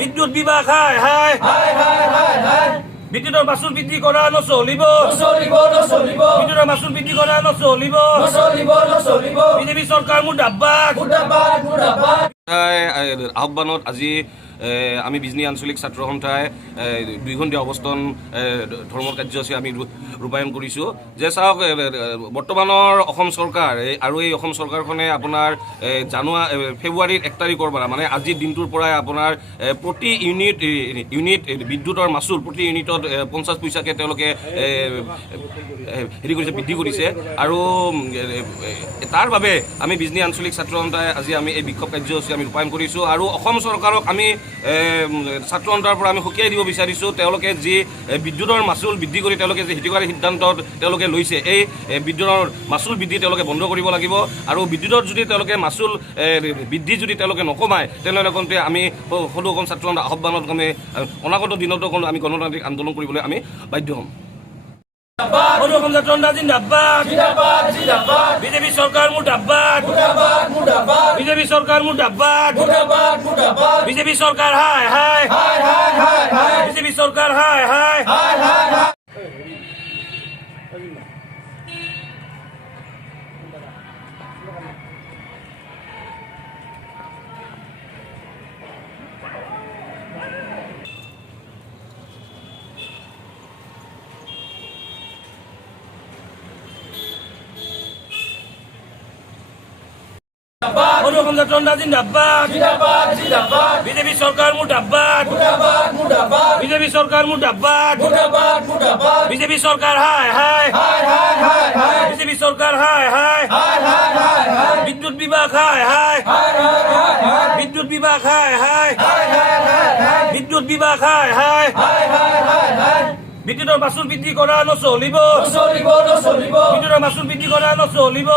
বিদ্যুৎ বিভাগ হাই হাই বিদ্যুতের মাসুল বৃদ্ধি করা নচলিব বিদ্যুতের মাসুল বৃদ্ধি করা নচলিব বিজেপি সরকার মুর্দাবাদ আহ্বানত আজি আমি বিজনী আঞ্চলিক ছাত্ৰ সন্থাই 2 ঘণ্টীয়া অৱস্থান ধৰ্মৰ কাৰ্যসূচী আমি ৰূপায়ণ কৰিছোঁ যে চাওক বৰ্তমানৰ অসম চৰকাৰ আৰু এই অসম চৰকাৰখনে আপোনাৰ ফেব্ৰুৱাৰীৰ 1 তাৰিখৰ পৰা মানে আজিৰ দিনটোৰ পৰাই আপোনাৰ প্ৰতি ইউনিট বিদ্যুতৰ মাচুল প্ৰতি ইউনিটত 50 পইচাকৈ তেওঁলোকে বৃদ্ধি কৰিছে আৰু তাৰ বাবে আমি বিজনী আঞ্চলিক ছাত্ৰ সন্থাই আজি আমি এই বিক্ষোভ কাৰ্যসূচী আমি ৰূপায়ণ কৰিছোঁ আৰু অসম চৰকাৰক আমি ছাত্ৰ সন্থাৰ পৰা আমি সকীয়াই দিব বিচাৰিছোঁ তেওঁলোকে যি বিদ্যুতৰ মাচুল বৃদ্ধি কৰি তেওঁলোকে যি হিতকাৰী সিদ্ধান্তত তেওঁলোকে লৈছে এই বিদ্যুতৰ মাচুল বৃদ্ধি তেওঁলোকে বন্ধ কৰিব লাগিব আৰু বিদ্যুতৰ যদি তেওঁলোকে মাচুল বৃদ্ধি যদি তেওঁলোকে নকমায় তেনেহ'লে আমি সদৌ অসম ছাত্ৰ সন্থাৰ আহ্বানত আমি অনাগত দিনতো আমি গণতান্ত্ৰিক আন্দোলন কৰিবলৈ আমি বাধ্য হ'ম সদৌ অসম ছাত্ৰ সন্থা জিন্দাবাদ বিজেপি চৰকাৰ মুৰ্দাবাদ বিজেপি চৰকাৰ মুৰ্দাবাদ বিজেপি চৰকাৰ হাই হাই বিজেপি চৰকাৰ হাই হাই সদৌ অসম ছাত্ৰ সন্থা জিন্দাবাদ বিজেপি চৰকাৰ মুৰ্দাবাদ বিজেপি চৰকাৰ মুৰ্দাবাদ বিজেপি চৰকাৰ হাই হাই বিজেপি চৰকাৰ হাই হাই বিদ্যুৎ বিভাগ হাই হাই বিদ্যুৎ বিভাগ হাই হাই বিদ্যুৎ বিভাগ হাই হাই বিদ্যুতের মাসুল বৃদ্ধি করা নচলিব বিদ্যুতের মাসুল বৃদ্ধি করা নচলিব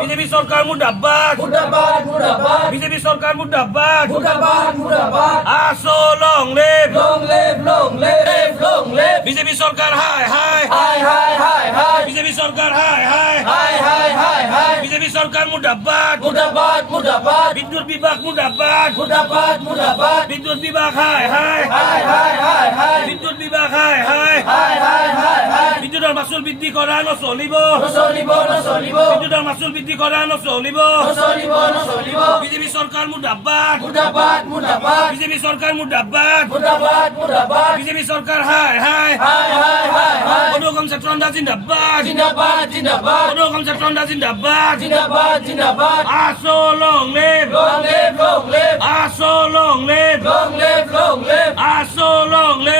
বিজেপি সরকার মুর্দাবাদ বিজেপি সরকার মুর্দাবাদ আসো লং লিভ বিজেপি সরকার হাই হাই বিজেপি সরকার হাই হাই বিজেপি সরকার মুর্দাবাদ বিদ্যুৎ বিভাগ মুর্দাবাদ বিদ্যুৎ বিভাগ হাই হাই বিদ্যুৎ বিভাগ হাই হাই বিদ্যুতের মাসুল বৃদ্ধি করা নচলিব বিদ্যুতের মাসুল বৃদ্ধি করা নচলিব বিজেপি সরকার মুর্দাবাদ বিজেপি সরকার মুর্দাবাদ বিজেপি সরকার হাই হাই সদৌ অসম ছাত্ৰ সন্থা জিন্দাবাদ সদৌ অসম ছাত্ৰ সন্থা জিন্দাবাদ আসো লং লিভ আসো লং লিভ আসো লং লিভ